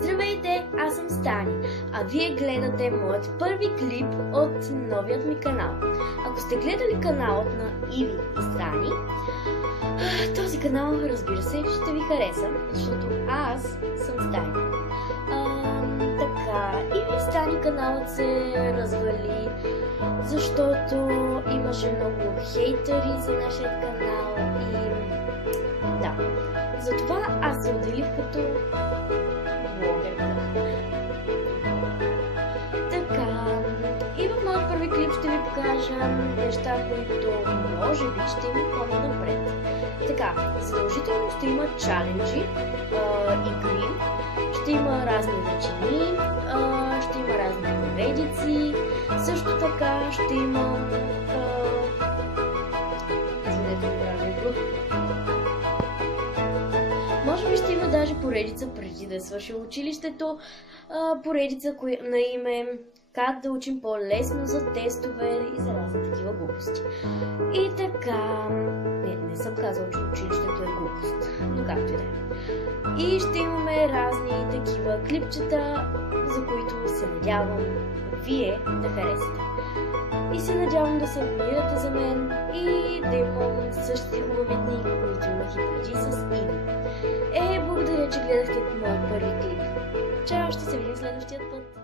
Здравейте, аз съм Стани, а вие гледате моят първи клип от новият ми канал. Ако сте гледали каналът на Иви и Стани, този канал, разбира се, ще ви хареса, защото аз съм Стани. Така, Иви и Стани каналът се развали, защото имаше много хейтери за нашия канал и да, затова аз се отделих като блогерка. Така, и в моят първи клип ще ви покажа неща, които може би ще има по-напред. Така, задължително ще има чаленджи, игри, ще има разни начини, ще има разни поредици, също така ще има може би ще има даже поредица преди да свърши училището, поредица на име как да учим по-лесно за тестове и за разни такива глупости. И така, не съм казала, че училището е глупост, но както и да е. И ще имаме разни такива клипчета, за които се надявам вие да харесате. И се надявам да се абонирате за мен и да имам същите хубави дни, които имах и преди с Иви. Благодаря, че гледахте моят първи клип. Чао, ще се видим следващия път.